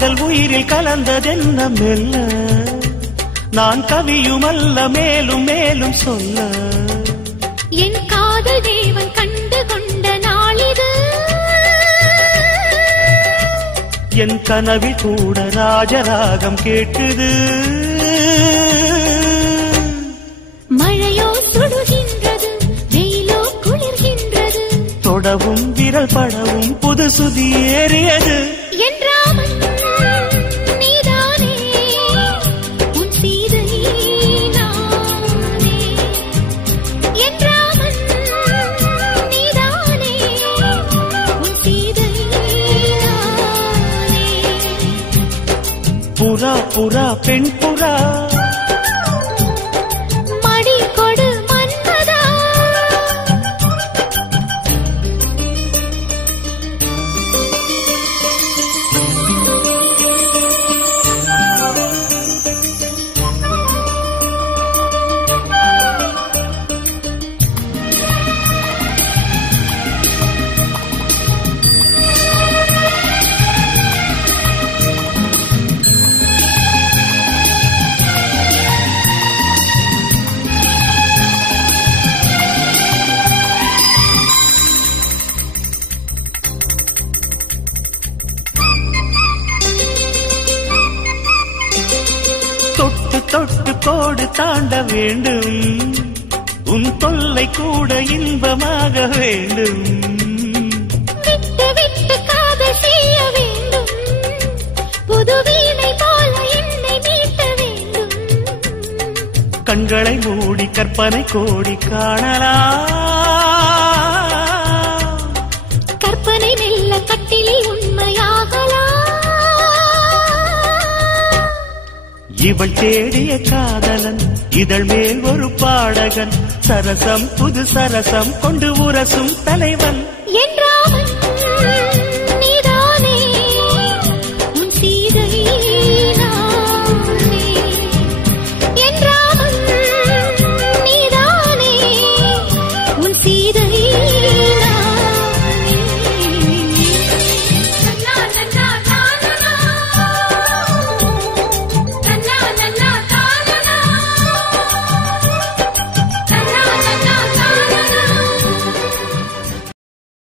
காதல் உயிரில் கலந்ததென்ன மெல்ல நான் கவியுமல்ல மேலும் மேலும் சொல்ல என் காதல் தேவன் கண்டு கொண்ட நாளிது என் கனவில் கூட ராஜராகம் கேட்குது மழையோ சுடுகின்றது வெயிலோ குளிர்கின்றது தொடவும் விரல் படவும் புது சுதி ஏறியது என்றாமல் நீதானே உன் சீதை நானே என்றாமல் நீதானே உன் சீதை நானே புறா புறா பெண் புறா மடி கொடு மன்மதா தொட்டு தொட்டு கோடு தாண்ட வேண்டும் உன் தொல்லை கூட இன்பமாக வேண்டும் விட்டு விட்டு காதல் செய்ய வேண்டும் புது வீணை போல என்னை மீட்ட வேண்டும் கண்களை மூடி கற்பனை கோடி காணலாம் கற்பனை மெல்ல கட்டிலில் உண்மையாகலாம் இவள் தேடிய காதலன் இதழ் மேல் ஒரு பாடகன் சரசம் புது சரசம் கொண்டு உரசும் தலைவன் என்